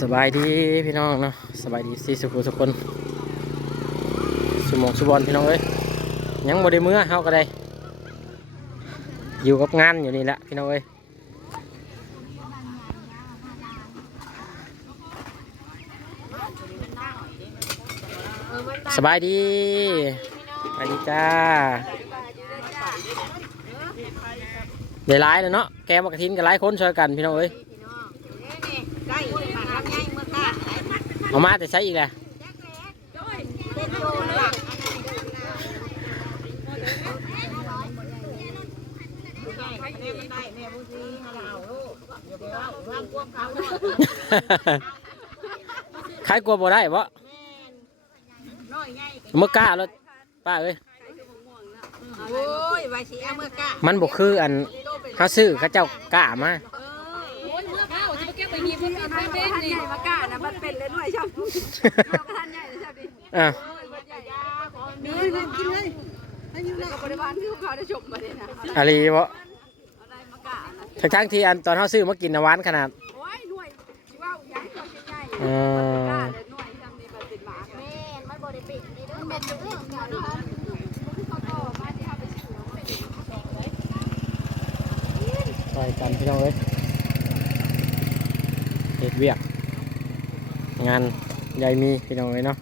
สบายดีพี่น้องเนาะสบายดีสิสุขุสุกคนสมองสุบอลพี่น้องเอ้ยยังบ่ได้เมื่อเฮาก็ได้ อยู่กับงานอยู่นี่แหละพี่น้องเอ้ยสบายดีสบายดีจ้าได้หลายเลยเนาะแกมากระทินกับหลายคนช่วยกันพี่น้องเอ้ย เอามาแต่ใช้อีกแหละเล่นโยนหลังได้แม่ผู้ซีให้เราลูกอย่าไปว่าว่างพวกเขาเนาะใครกลัวบ่ได้บ่น้อยใหญ่เมื่อกล้าแล้วป้าเอ้ยโอ้ยว่าสิเอาเมื่อกล้ามันบ่คืออันเขาซื้อเขาเจ้ากล้ามาโอ้ยเมื่อข้าวจะมาเก็บไปยิบมันเป็นเบ้นนี่มากล้านะมันเป็นเลยหน่วยชอบท่านใหญ่เลยชอบดิอะมีเงินกินเลยอายุเลยกับบริวารที่เขาได้ชมมาเลยนะอะไรบ่ได้มากล้านะทั้งทั้งๆที่อันตอนเขาซื้อมากินนะหวานขนาดโอ้ยหน่วยที่ว่าย้ายตัวใหญ่อืมกล้าเลยหน่วยทำนี่มันเป็นหมาแม่มันบริปิดนี่เด้อมันเป็นเรื่องเดียวนะคะเขาก็มาที่ทำไปชื่อซอยกันพี่น้องเอ้ยเฮ็ดเวียก งานใหญ่มีพี่น้องเลยเนาะ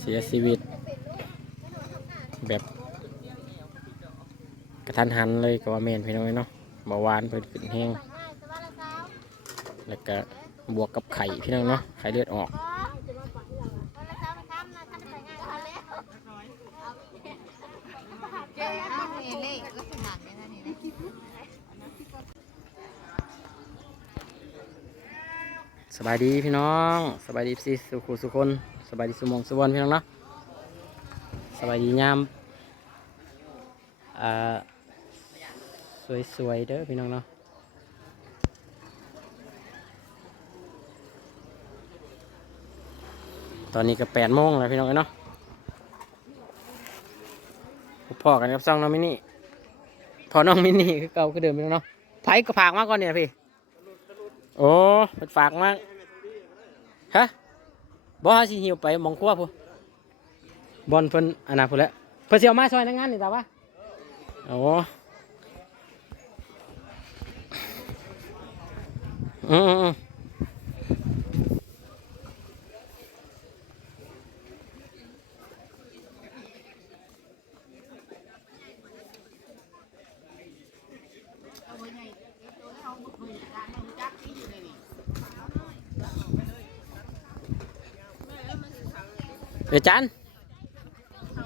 เสียชีวิต แบบกระทันหันเลยก็ว่าแม่นพี่น้องเลยเนาะเบาหวานเพิ่นขึ้นแห้งแล้วก็บวกกับไข่พี่น้องเนาะไข่เลือดออก บายดีพี่น้องสบายดีสิสุขุสุคนสบายดีสุมงสุวรรณพี่น้องเนาะสบายดียามอ่าสวยๆเด้อพี่น้องเนาะตอนนี้ก็แปดโมงแล้วพี่น้องเนาะพอกันกับซองน้องมินี่พอน้องมินี่คือเก่าคือเดิมพี่น้องเนาะไผก็ผากมาก่อนเนี่ยพี่ โอ้ฝากมาก ฮะบ่ฮาสิหิวไปหมองครัวพูบอลเพิ่นอันน่ะพุ่นแหละเพิ่นสิเอามาช่วยในงานนี่ตาวะโอ้อืม เดี๋ยวจัน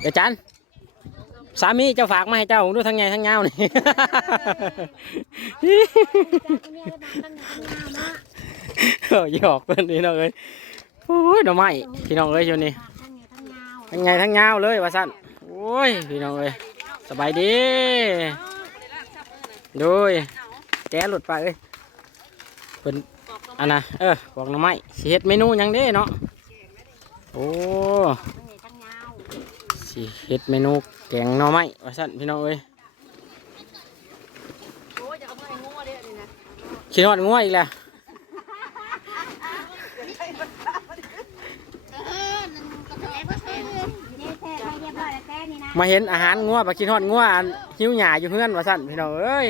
เดี๋ยวจันสามีเจ้าฝากมาให้เจ้าดูทั้งไงทั้งเงานี่ เออหยอกเพื่อนพี่น้องเอ้ยโอ้ยดอกไม้พี่น้องเอ้ยอยู่นี่ทั้งไงทั้งเงาเลยว่าสั้นโอ้ยพี่น้องเอ้ยสบายดีดูยแกหลุดไปเอ้ยเป็นอันน่ะเออบอกหน่อไม้สิเฮ็ดเมนูยังเด้เนาะ โอ้สิเฮ็ดเมนูแกงหน่อไม้ว่าสั้นพี่น้องเอ้ยโอ้ยจะเอาไปงัวเด้อนี่นะขี้นอดง่วยอีกแล้วมาเห็นอาหารงัวปลาขี้ทอดงัวหิวหยาอยู่เฮือนว่าสั่นพี่น้องเอ้ย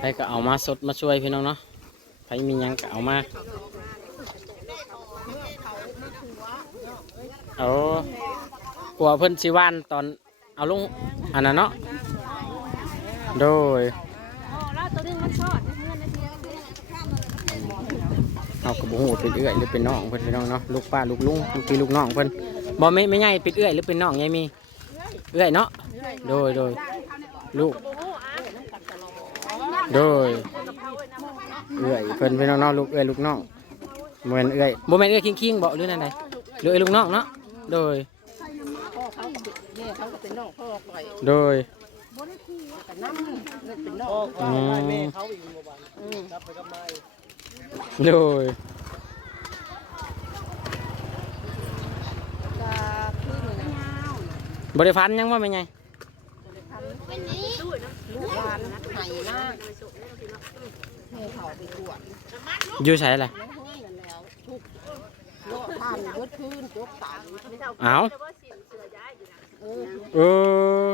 ใครก็เอามาสดมาช่วยพี่น้องเนาะใครมียังก็เอามาเอากลัวเพิ่นสิว่านตอนเอาลงอันนั้นเนาะโดยเอากระบุงหูเป็นเอื้อยหรือเป็นน้องเพิ่นพี่น้องเนาะลูกป้าลูกลุงลูกพี่ลูกน้องเพิ่นบ่ไม่ไม่ใหญ่เป็นเอื้อยหรือเป็นน้องไงมีเอื้อยเนาะโดยโดยลูก โดยเอื้อยเพิ่นพี่น้องลูกเอื้อยลูกน้องบ่แม่นเอื้อยบ่แม่นเอื้อยคิงๆบ่หรือนั่นใดหรือเอื้อยลูกน้องเนาะโดยนี่เขาก็เป็นน้องพ่อปล่อยโดยแต่น้ำเป็นน้องพ่อได้แม่เขาอีกบ่บานกลับไปกับไม้โดยจะคือหนูนะบริฟันยังว่าเป็นไงเป็นนี้ลูกหลานไห้มาก เทเขาไปตรวจอยู่ใส่ล่ะไม่ห้อยกันแล้วทุกโลกท่านเบิดคืนจุกตังเอาเออเออ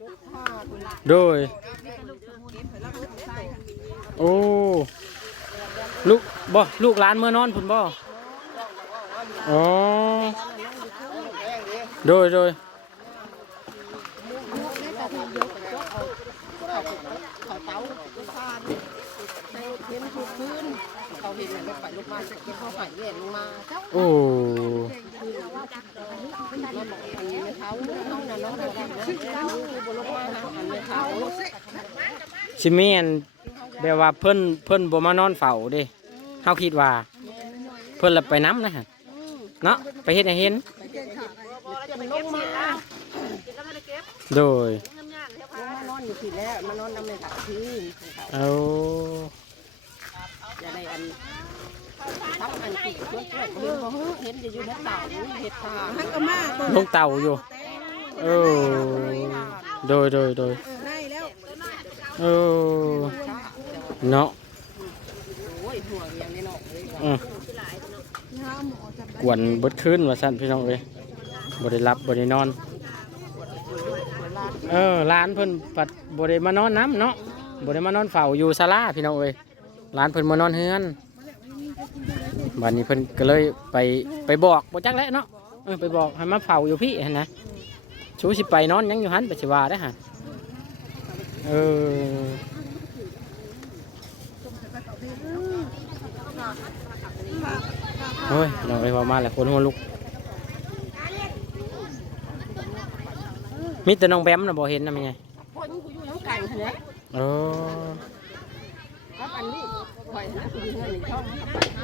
จุกผ้าคุณละโดย โอ้ ลูกบ่ลูกหลานเมื่อนอนพุ่นบ่อ๋อ โดยโดย ลูกได้แต่ทีเดียวกับจุกเอาเขาเขาเต้าจุกผ้าในเห็น ทุกคืนเขาเห็นลูกไปลูกมาจะกินข้าวไข่เย็นลงมาเจ้าโอ้เราบอกอันนี้เขาน้องน่ะน้องบอกว่าเขาบนลงมาหาอันนี้เขาชิเมียนแบบว่าเพิ่นเพิ่นบ่มานอนเฝ้าเด้เฮาคิดว่า เพิ่นละไปน้ำนะฮะเนาะไปเฮ็ดให้เห็นมันลงมาโดยลงมานอนอยู่ที่แล้วมานอนน้ำในถังที่เขาเอาจะได้อั นทำอันติดช่วยช่วยเห็นบ่เห็นจะอยู่ในเต่าเห็ดตาฮักกะมาลงเต่าอยู่ เออ โดยโดยโดยได้แล้วเออเนาะโอ้ยหัวเรียงในนอกเลยอืมกวนเบิดคืนว่าซั่นพี่น้องเอ้ยบ่ได้รับบ่ได้นอน เออร้านเพิ่นปัดบ่ได้มานอนน้ำเนาะบ่ได้มานอนเฝ้าอยู่ศาลาพี่น้องเอ้ย ร้านเพิ่นมานอนเฮือนบัดนี้เพิ่นก็เลยไปไปบอกบ่จักแล้วเนาะเออไปบอกให้มาเฝ้าอยู่พี่หั่นนะชูสิไปนอนยังอยู่หันไปสิว่าได้อหั่นเออโอ้ยน้องเอ้ยว่ามาแล้วคนหัวลุกมีแต่น้องแบมน่ะบ่เห็นน่ะแม่ไงคนกูอยู่น้ำไก่เนี่ยเออแล้ว อันนี้คอยนะกูอเงินในช่อง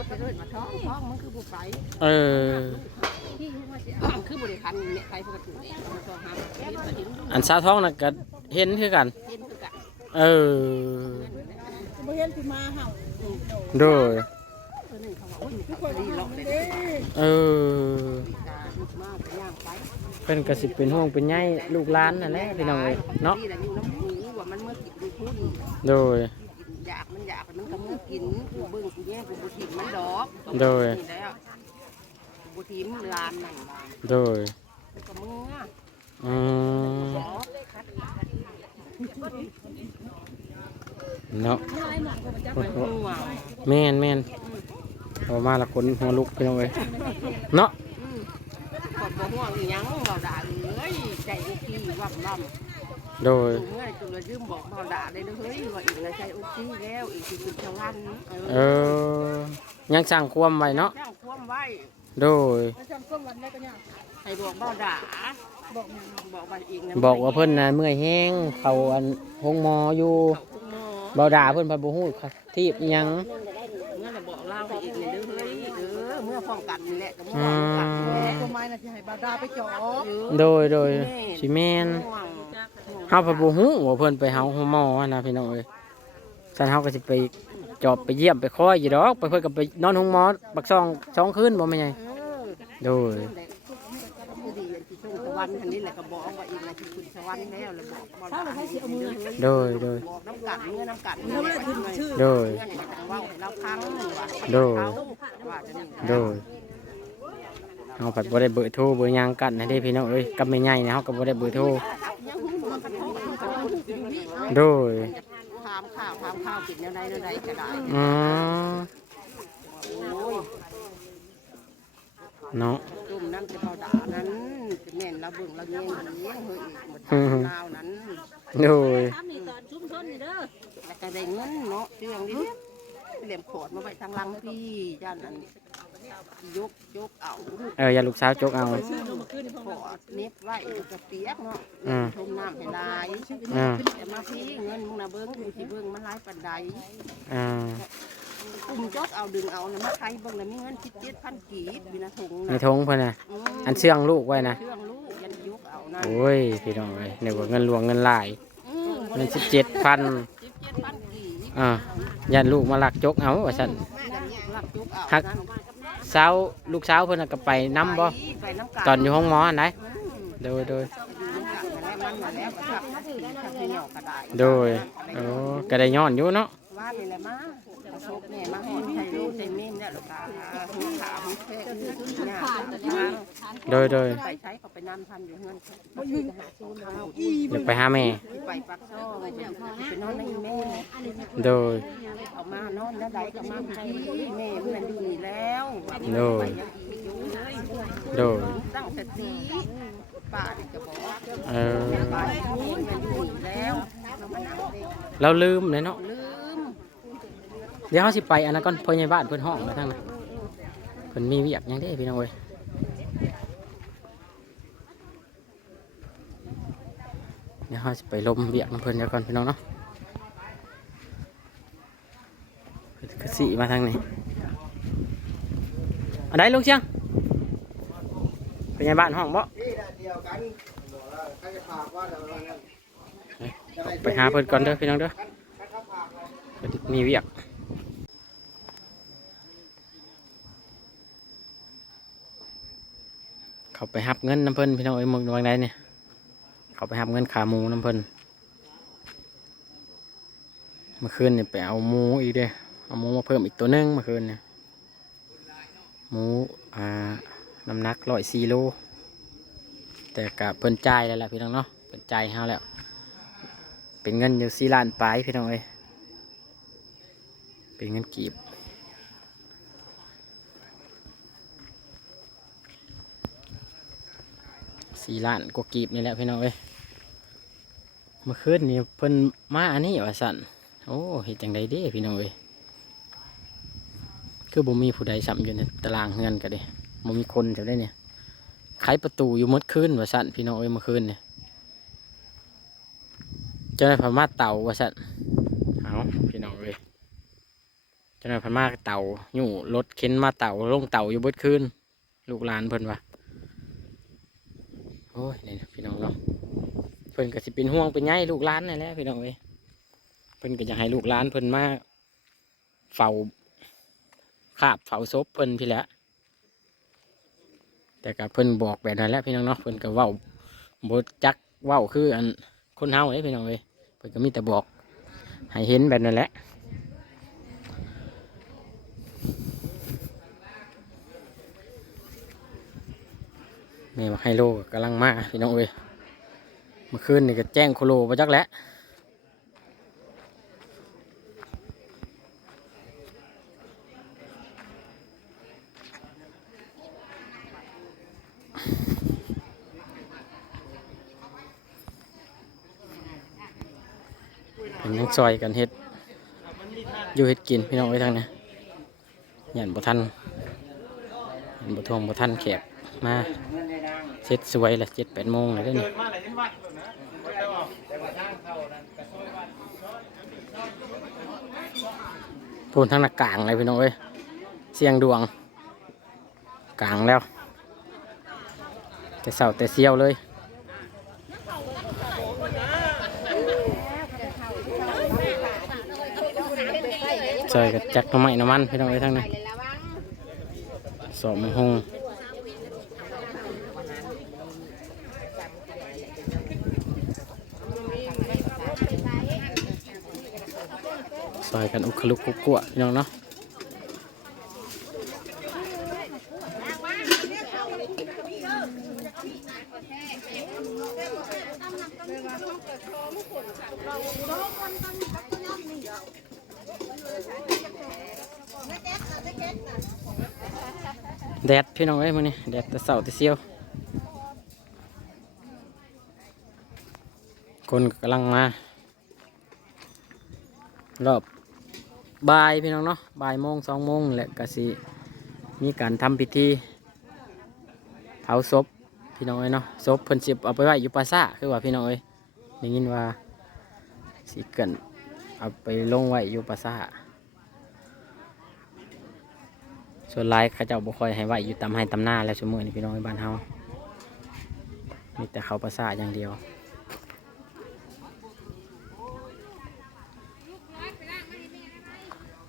ไปด้วยมาท้องท้องมันคือบุไปเออคือบริการเนี่ยใครปกติเนี่ยมันก็หาอันสาท้องน่ะก็เห็นคือกันเห็นคือกันเออบ่เห็นที่มาเห่าโดยเขาว่าโอ้ยทุกคนดีหรอเออเป็นกระสิบเป็นห่วงเป็นใยลูกหลานนั่นแหละพี่น้องเอ้ยเนาะดูพุ่นโดย อยากมันอยากมันก็เมื่อกินกูเบิ่งกูแย่กูบุถิมมันดอกโดย นี่แล้วบุถิมลานนั่นลานโดยก็เมื่ออืมดอกเนาะมันหัวแม่นแม่นพอมาละคนหัวลุกพี่น้องเอ้ยเนาะอืมกดบ่ห่วงอีหยังเบาด่าเลยใจดีวับล่ำ โดยเมื่อจุลยืมบอกเบาด่าเลยเฮ้ยว่าอีกนะใจโอเคแล้วอีกสิเป็นชาวบ้านเออยังสั่งความไว้เนาะจ้างความไว้โดยให้บอกเบาด่าบอกบอกว่าอีกนะบอกว่าเพิ่นน่ะเมื่อยแห้งเขาอันห้องหมออยู่คุณหมอเบาด่าเพิ่นพันบ่ฮู้ค่ะที่อิหยังเมื่อเราบอกเล่าให้อีกเนี่ยเด้อเฮ้ยเออเมื่อป้องกันนี่แหละก็เมื่ออืป้องกันนี่แหละมทำไมน่ะสิให้บาดาไปจ่อโดยโดยสิแม่นเฮาพะบ่ฮู้ว่าเพิ่นไปเฮาห้องหมอนะพี่น้องเอ้ยซันเฮาก็สิไปจอบไปเยี่ยมไปคอยอยู่ดอกไปเพิ่นก็ไปนอนห้องหมอบักซองสองคืนบ่แม่นไงโดยคือดีอย่างที่ช่วงสวรรค์อันนี้แหละก็บอกว่าอีกนะที่คุณสวรรค์แล้วแล้วบอกบอกโดยโดยน้ำกัดเมื่อน้ำกัดเมื่อชื่อโดยว่าเราพังว่าโดยเขาว่าจะนี่โดยเฮาผัดบ่ได้เบอร์โทรเบอร์ยังกันให้เด้พี่น้องเอ้ยกับแม่ใหญ่นะเฮาก็บ่ได้เบอร์โทร โดยถามข้าวถามข้าวกินอะไรอะไรก็ได้อืมโอ้ยเนาะจุ่มน้ำจะเบาด่านั้นจะแม่นเราเบิ่งเราเงี้ยเงี้ยเฮ้ยอีกหมดลาวนั้นโดยแล้วก็ได้เงินเนาะเรื่องนี้เหลี่ยมขอดมาไว้ทางหลังพี่ย่านนั้น ยกยกเอาเอออย่าลูกสาวจกเอา ขอดเน็บไว้กระเปียกเนาะอืม ทมน้ำให้ลายอ่าแต่มาพี่เงินมึงนะเบิ้งอยู่ที่เบิ้งมันหลายปันใดอ่าอุ้มจกเอาดึงเอานะมาใครเบิ้งแล้วมีเงินสิบเจ็ดพันกีบมีนาถุงในนะทงเพิ่นน่ะ มอันเชื่องลูกไว้นะ เครื่องลูกยันยกเอานะโอ้ยพี่น้องเอ้ยนึกว่าเงินหลวงเงินหลายอืมบเป็นสิบเจ็ดพันสิบเจ็ดพันกี่อ่ายันลูกมาลักจกเอาว่าฉัน หลับจุกเอาฮัก สาวลูกสาวเพิ่นนะก็ไปน้ำบ่ไปน้ำกันตอนอยู่ห้องหมออันไหนอืมโดยโดยมันมาแล้วมาทับมาถึงทับที่เหนียวก็ได้โดยโอ้ก็ได้ย้อนอยู่เนาะว่านี่แหละมา ประสบเนี่มาหอนไทยลูกไทยมิ่นเนี่ยลูกตาหูขาวหูแค่เนี่ยทางโดยโดยไปใช้เขาไปนำทันอยู่เงินเขายืนหาซูนเขาอีอยากไปหาแม่ไปปักซ่อไปนอนในแม่โดยเอามานอนแล้วใดก็มาให้แม่มันอยู่นี่แล้วโดยโดยตั้งสติป้าจะบอกเออป้ามันอแล้วเราลืมเลยเนาะ ดี๋ยวเขาสิไปอันนั้นก่อนพ่อใหญ่บ้านเพิ่อนห้องมาทางนั้นเพิ่นมีเวียกยังได้พี่น้องเอ้ยเดี๋ยวเขาสิไปลมเวียกเพิ่อนเดี๋ยวก่อนพี่น้องเนาะเพิ่นก็สิมาทางนี้อันใดลูกเชียงพ่อใหญ่บ้านห้องบ่นี่แหละเดียวกันเดี๋ยวเราเนี่ยจะไปหาเพิ่นก่อนเด้อพี่น้องเด้อมีเวียก เขาไปหับเงินน้ำเพิ่นพี่น้องเอ้ยมึงวางใดเนี่ยเขาไปหับเงินขาหมูน้ำเพิ่นเมื่อคืนเนี่ยไปเอาหมูอีกเด้อเอาหมูมาเพิ่มอีกตัวหนึงเมื่อคืนเนี่ยหมูอ่าน้ำหนักร้อยสี่โลแต่กับเพิ่นจ่ายแล้วล่ะพี่น้องเนาะเพิ่นจ่ายให้เราแล้ว เป็นเงินอยู่สี่ล้านปลายพี่น้องเอ้ยเป็นเงินกีบ สี่ล้านกว่ากีบนี่แหละพี่น้องเอ้ยเมื่อคืนนี่เพิ่นมาอันนี้ว่าสั่นโอ้เฮ็ดจังไดเด้พี่น้องเอ้ยคือบ่มีผู้ใดซ้ำอยู่ในตารางเฮือนก็เด้บ่มีคนจะได้เนี่ยไขประตูอยู่มดคืนว่าสั่นพี่น้องเอ้ยเมื่อคืนเนี่ยเจ้าหน้าพม่าเต่าว่าสั่นเอาพี่น้องเอ้ยเจ้าหน้าพม่าเต่าอยู่รถเข็นมาเต่าลงเต่าอยู่เบิดคืนลูกหลานเพิ่นว่า โอ้ยนี่พี่น้องเนาะเพิ่นก็สิเป็นห่วงเป็นใยลูกหลานนี่แหละพี่น้องเอ้ยเพิ่นก็จะให้ลูกหลานเพิ่นมาเฝ้าคาบเฝ้าศพเพิ่นพี่แหละแต่ก็เพิ่นบอกแบบนั้นแหละพี่น้องเนาะเพิ่นก็เว้าบ่จักเว้าคืออันคนเฮาเด้พี่น้องเอ้ยเพิ่นก็มีแต่บอกให้เห็นแบบนั้นแหละ แม่ว่าไฮโลก็กำลังมาพี่น้องเอ้ยเมื่อคืนนี่ก็แจ้งโคโลมาจักแล้วเป็นยังซอยกันเฮ็ดอยู่เฮ็ดกินพี่น้องไว้ทางนี้ยันบ่ทันยันบ่ทวงบ่ทันแขกมา เสร็จสวยละเจ็ดแปดโมงเลยด้อนี่มาอะไรที่วัดก่อนนะแต่ว่าทางเนั่ยพูนทั้งหน้ากลางเลยพี่น้องเอ้ยเสียงดวง กลางแล้ว แต่เสาแต่เสียวเลยใส่กับจักรน้ำไม้น้ำมันพี่น้องเอ้ยทั้งนั้นสอบมงหง อยกันอุคลุกกุกกัวพี่น้องเนาะแดดพี่น้องเอ้ยมื้อนี้แดดแต่เสาแต่เสียวคนกำลังมารอบ บ่ายพี่น้องเนาะบ่ายโมงสองโมงและก็สิมีการทำพิธีเผาศพพี่น้องเอ้ยเนาะศพเพิ่นสิเอาไปไว้อยู่ปราสาทคือว่าพี่น้องเอ้ยได้ยินว่าสิเกินเอาไปลงไว้อยู่ปราสาทส่วนลายเขาเจ้าบ่ค่อยให้ไว้อยู่ตำให้ตำหน้าแล้วชั่วโมงนี้พี่น้องบ้านเฮามีแต่เขาประสาทอย่างเดียว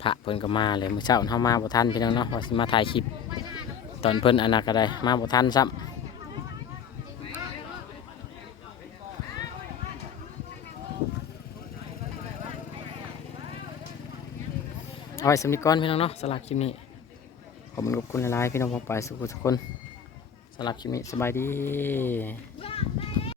ระเพิ่นก็มาเลยมื้อเช้าเฮามาบ่ทันพี่น้องเนาะว่าสิมาถ่ายคลิป ตอนเพิ่นอนนั้นก็ได้มาบ่ทันซ้ำเอาไว้สำนิก่อนพี่น้องเนาะสำหรับคลิปนี้ขอบคุณขอบคุณหลายๆพี่น้องพอไปสุขทุกคนสำหรับคลิปนี้สบายดี